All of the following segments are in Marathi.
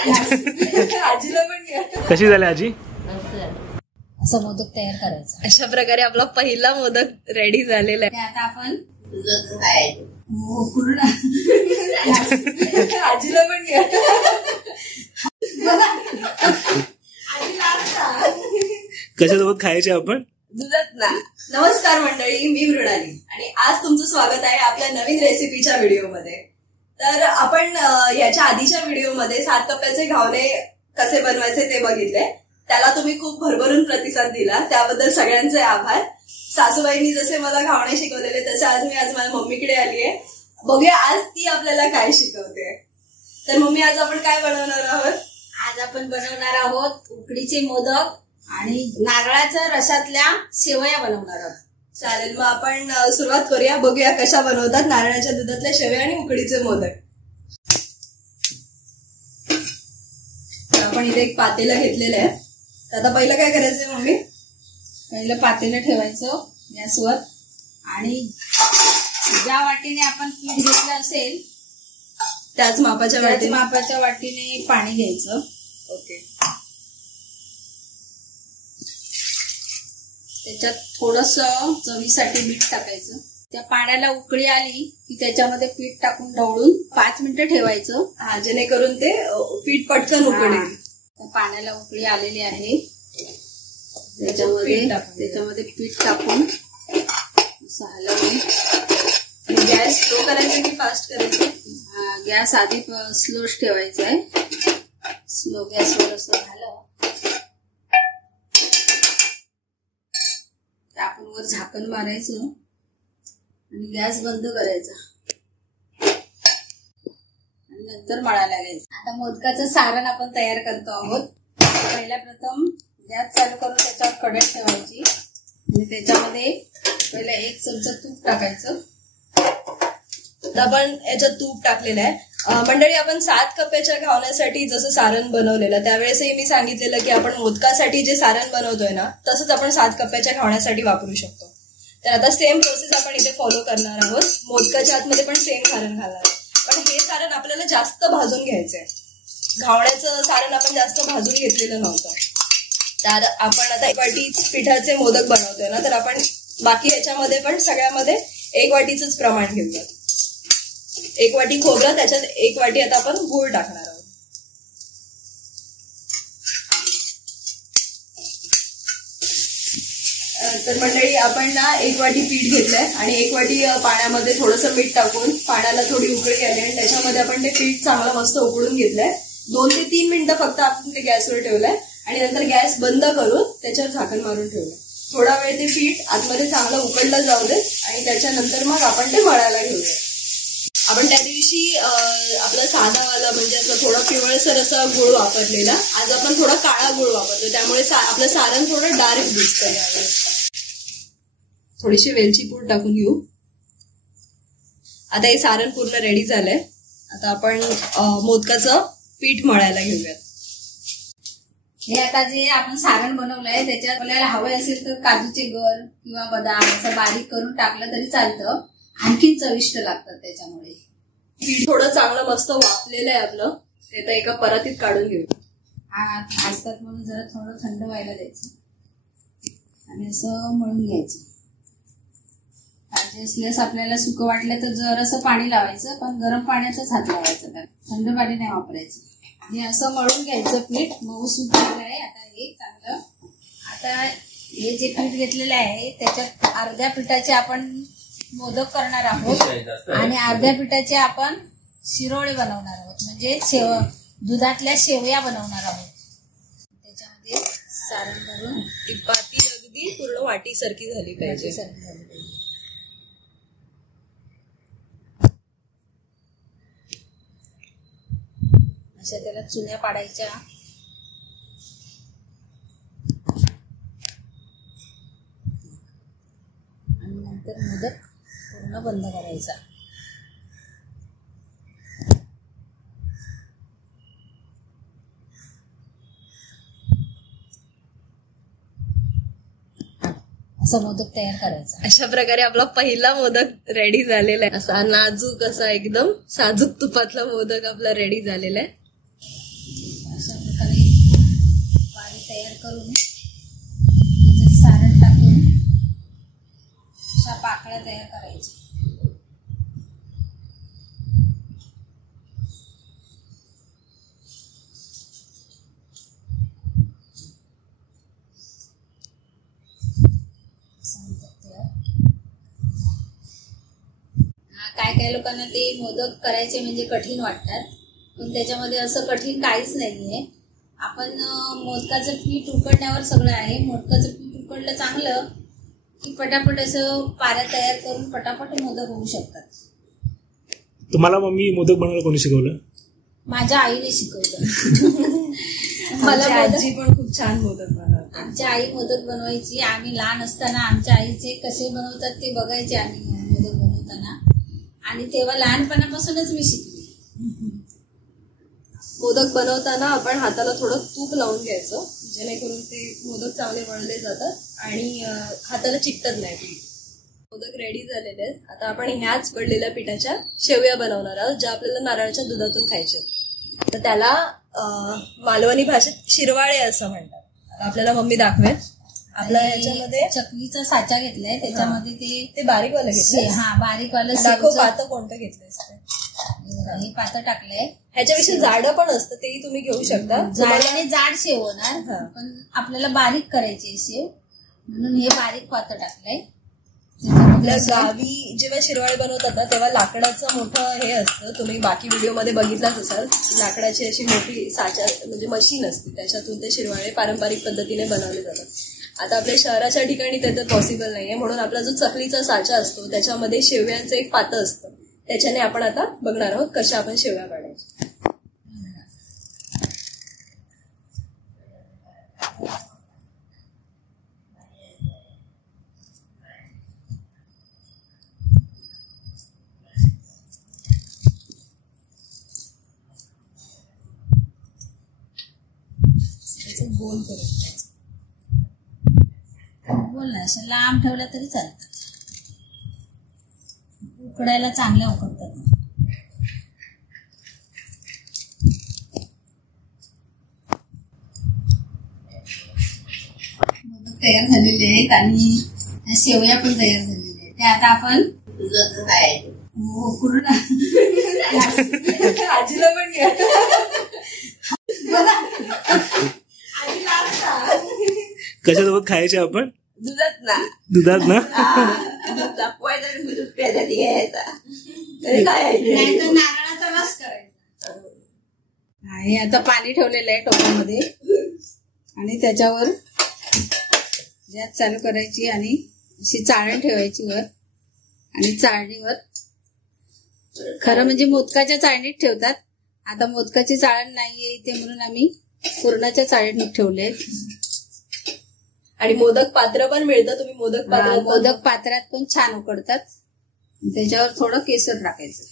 आजीला पण घ्या. कशी झाली आजी? असं मोदक तयार करायचा. अशा प्रकारे आपला पहिला मोदक रेडी झालेला आहे. आता आपण आजीला पण घ्या. कशासोबत खायचे आपण? दुधात ना. नमस्कार मंडळी, मी मृणाली आणि आज तुमचं स्वागत आहे आपल्या नवीन रेसिपीच्या व्हिडिओमध्ये. तर आपण याच्या आधीच्या व्हिडिओमध्ये 7 कप्प्याचे घावणे कसे बनवायचे ते बघितले. त्याला तुम्ही खूप भरभरून प्रतिसाद दिला, त्याबद्दल सगळ्यांचे आभार. सासूबाईंनी जसे मला घावणे शिकवलेले तसे आज माझ्या मम्मीकडे आली आहे. बघूया आज ती आपल्याला काय शिकवते. तर मम्मी, आज आपण काय बनवणार आहोत? आज आपण बनवणार आहोत उकडीचे मोदक आणि नारळाच्या रसातल्या शेवया बनवणार आहोत. चालेल, मग आपण सुरुवात करूया. बघूया कशा बनवतात नारळाच्या दुधातल्या शेवया आणि उकडीचे मोदक. आपण इथे एक पातेलं घेतलेलं आहे. तर आता पहिलं काय करायचंय मम्मी? पहिलं पातेलं ठेवायचं गॅसवर आणि ज्या वाटीने आपण पीठ घेतलं असेल त्याच मापाच्या वाटीने पाणी घ्यायचं. ओके. त्याच्यात थोडंसं चवीसाठी मीठ टाकायचं. त्या पाण्याला उकळी आली की त्याच्यामध्ये पीठ टाकून ढवळून 5 मिनिटं ठेवायचं. जेणेकरून ते पीठ पटकन उकळेल. पाण्याला उकळी आलेली आहे. त्याच्यामध्ये पीठ टाकून असं हलवून. गॅस स्लो करायचं की फास्ट करायचं? गॅस आधी स्लोच ठेवायचा आहे. स्लो गॅसवर असं झालं आपण वर झाकण मारायचं आणि गॅस बंद करायचा आणि नंतर मळायला घ्यायचं. आता मोदकाचं सारण आपण तयार करतो आहोत. पहिल्या प्रथम गॅस चालू करून त्याच्यावर कढई ठेवायची आणि त्याच्यामध्ये पहिला 1 चमचा तूप टाकायचं. आपण याच्यात तूप टाकलेलं आहे. मंडळी, आपण 7 कप्प्याच्या घावण्यासाठी जसं सारण बनवलेलं त्यावेळेसही मी सांगितलेलं की आपण मोदकासाठी जे सारण बनवतोय ना तसंच आपण 7 कप्प्याच्या घावण्यासाठी वापरू शकतो. तर आता सेम प्रोसेस आपण इथे फॉलो करणार आहोत. मोदकाच्या आतमध्ये पण सेम सारण घालणार आहे. पण हे सारण आपल्याला जास्त भाजून घ्यायचंय. घावण्याचं सारण आपण जास्त भाजून घेतलेलं नव्हतं. तर आपण आता 1 वाटी पिठाचे मोदक बनवतोय ना, तर आपण बाकी याच्यामध्ये पण सगळ्यामध्ये 1 वाटीचंच प्रमाण घेऊया. 1 वाटी खोबरं, त्याच्यात 1 वाटी आता आपण गूळ टाकणार आहोत. तर मंडळी, आपण ना 1 वाटी पीठ घेतलंय आणि 1 वाटी पाण्यामध्ये थोडंसं मीठ टाकून पाण्याला थोडी उकळी आली आणि त्याच्यामध्ये आपण ते पीठ चांगलं मस्त उकळून घेतलंय. 2 ते 3 मिनिटं फक्त आपण ते गॅसवर ठेवलंय आणि नंतर गॅस बंद करून त्याच्यावर झाकण मारून ठेवलंय. थोडा वेळ ते पीठ आतमध्ये चांगलं उकळलं जाऊ दे आणि त्याच्यानंतर मग आपण ते मळायला घेऊया. आपण त्या दिवशी आपला साधावाला म्हणजे असं थोडं पिवळसर असा गुळ वापरलेला. आज आपण थोडा काळा गुळ वापरतो, त्यामुळे आपलं सारण थोडं डार्क दिसतं यावेळेस. थोडीशी वेलची पूड टाकून घेऊ. आता हे सारण पूर्ण रेडी झालंय. आता आपण मोदकाचं पीठ मळायला घेऊयात. हे आता जे आपण सारण बनवलंय त्याच्यात आपल्याला हवं असेल तर काजूचे गर किंवा बदाम असं बारीक करून टाकलं तरी चालतं. आणखी चविष्ट लागतात त्याच्यामुळे. पीठ थोडं चांगलं मस्त वाफलेलं आहे आपलं. ते तर एका परातीत काढून घेऊ. भाजतात म्हणून जरा थोडं थंड व्हायला द्यायचं आणि असं मळून घ्यायचं. पाहिजे असल्यास आपल्याला सुकं वाटलं तर जरासं पाणी लावायचं, पण गरम पाण्याचाच हात लावायचं, त्यात थंड पाणी नाही वापरायचं. आणि असं मळून घ्यायचं. पीठ मऊ सूत झालं आहे आता हे चांगलं. आता हे जे पीठ घेतलेलं आहे त्याच्यात अर्ध्या पिठाचे आपण मोदक करणार आहोत आणि अर्ध्या पिठाचे आपण शिरोळे बनवणार आहोत, म्हणजे दुधातल्या शेवया बनवणार आहोत. त्याच्यामध्ये सारण भरून ती पाती अगदी पूर्ण वाटीसारखी झाली पाहिजे. अशा त्याला चुन्या पाडायच्या आणि नंतर मोदक पूर्ण बंद करायचा. असा मोदक तयार करायचा. अशा प्रकारे आपला पहिला मोदक रेडी झालेला आहे. असा नाजूक असा एकदम साजूक तुपातला मोदक आपला रेडी झालेला आहे. अशा प्रकारे वाळी तयार करून त्याच्यात सारण टाकून अशा पाकळ्या तयार करायच्या. काय काय लोकांना ते मोदक करायचे म्हणजे कठीण वाटतात, पण त्याच्यामध्ये असं कठीण काहीच नाहीये. आपण मोदकाचं पीठ उकडण्यावर सगळं आहे. मोदकाचं पीठ उकडलं चांगलं की पटापट असं पाऱ्या तयार करून पटापट मोदक होऊ शकतात. तुम्हाला मम्मी मोदक बनवायला कोणी शिकवलं? माझ्या आईने शिकवलं. मला आजी पण खूप छान मोदक बनवते. आमची आई मोदक बनवायची. आम्ही लहान असताना आमच्या आईचे कसे बनवतात ते बघायचे आम्ही मोदक बनवताना, आणि तेव्हा लहानपणापासूनच मी शिकली. मोदक बनवताना आपण हाताला थोडं तूप लावून घ्यायचं, जेणेकरून ते मोदक चांगले वळले जातात आणि हाताला चिकटत नाही. मोदक रेडी झालेले आहेत. आता आपण ह्याच वळलेल्या पिठाच्या शेवया बनवणार आहोत, ज्या आपल्याला नारळाच्या दुधातून खायच्या. तर त्याला मालवणी भाषेत शिरवाळे असं म्हणतात. आता आपल्याला मम्मी दाखवेल. आपल्या ह्याच्यामध्ये चकलीचा साचा घेतलाय, त्याच्यामध्ये ते बारीकवालं घेतलंय. हा बारीकवालं दाखव पातं कोणतं घेतलंय. हे पातं टाकलंय. ह्याच्यापेक्षा जाडं पण असतं, तेही तुम्ही घेऊ शकता. जाड्याने जाड शेव होणार, पण आपल्याला बारीक करायची शेव म्हणून हे बारीक पातं टाकलंय. आपल्या गावी जेव्हा शिरवाळे बनवतात ना, तेव्हा लाकडाचं मोठं हे असतं. तुम्ही बाकी व्हिडिओमध्ये बघितलाच असाल. लाकडाची अशी मोठी साचा म्हणजे मशीन असते, त्याच्यातून ते शिरवाळे पारंपरिक पद्धतीने बनवले जातात. आता आपल्या शहराच्या ठिकाणी ते पॉसिबल नाहीये, म्हणून आपला जो चकलीचा साचा असतो त्याच्यामध्ये शेवयांचं एक पातं असतं. त्याच्याने आपण आता बघणार आहोत कशा आपण शेवया काढायच्या. गोल करून बोल ना, असं लांब ठेवलं तरी चालतं. उकडायला चांगल्या उकडतात. मोदक तयार झालेले आहेत आणि शेवया पण तयार झालेल्या आहेत. ते आता आपण पूर्ण आजीला पण घ्या. कशासोबत खायचे आपण? दुधात ना. दुधात ना. दूध तापवायचं आणि दूध प्यायसाठी घ्यायचा. तरी काय नाही तर नारळाचा रस करायचा. हे आता पाणी ठेवलेलं आहे टोपामध्ये आणि त्याच्यावर गॅस चालू करायची आणि अशी चाळण ठेवायची वर, आणि चाळणीवर खरं म्हणजे मोदकाच्या चाळणीत ठेवतात. आता मोदकाची चाळण नाहीये इथे म्हणून आम्ही पुरणाच्या चाळणीत ठेवले. आणि मोदक पात्र पण मिळतं. तुम्ही मोदक पात्रात पण छान उकडतात. त्याच्यावर थोडं केसर टाकायचं.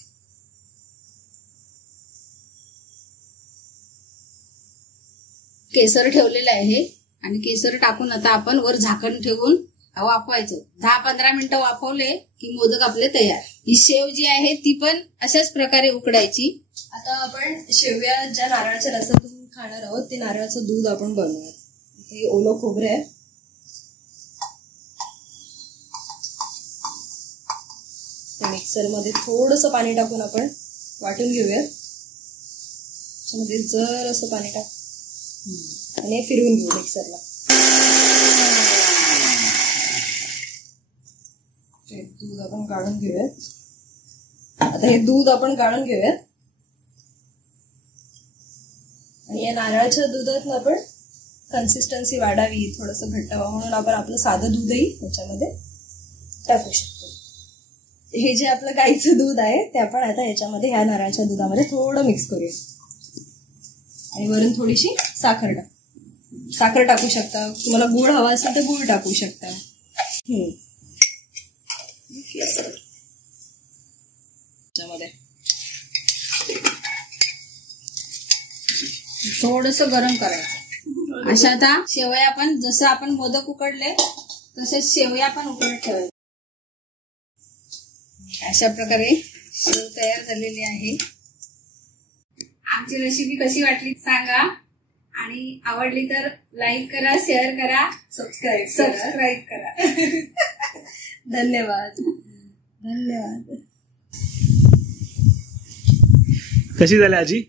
केसर ठेवलेलं आहे आणि केसर टाकून आता आपण वर झाकण ठेवून वाफवायचं. 10-15 मिनिटं वाफवले की मोदक आपले तयार. ही शेव जी आहे ती पण अशाच प्रकारे उकडायची. आता आपण शेवया ज्या नारळाच्या रसातून खाणार आहोत ते नारळाचं दूध आपण बनवूया. ते ओलं खोबरं आहे. मिक्सरमध्ये थोडंसं पाणी टाकून आपण वाटून घेऊया. त्याच्यामध्ये जर असं पाणी टाक आणि फिरवून घेऊ मिक्सरला. दूध आपण काढून घेऊयात. आता हे दूध आपण काढून घेऊयात आणि या नारळाच्या दुधात आपण कन्सिस्टन्सी वाढावी, थोडंसं घट्ट व्हावं म्हणून आपण आपलं साधं दूधही त्याच्यामध्ये टाकू शकतो. हे जे आपलं गाईचं दूध आहे ते आपण आता ह्याच्यामध्ये ह्या नारळाच्या दुधामध्ये थोडं मिक्स करूया आणि वरून थोडीशी साखर टाकू शकता. तुम्हाला गुळ हवा असेल तर गुळ टाकू शकता. थोडस गरम करायचं. अशा आता शेवया पण जसं आपण मोदक उकडले तसेच शेवया पण उकडत ठेवायचं. अशा प्रकारे शेव तयार झालेली आहे. आमची रेसिपी कशी वाटली सांगा. आणि आवडली तर लाईक करा, शेअर करा, सबस्क्राईब करा. धन्यवाद. धन्यवाद. कशी झाली आजी?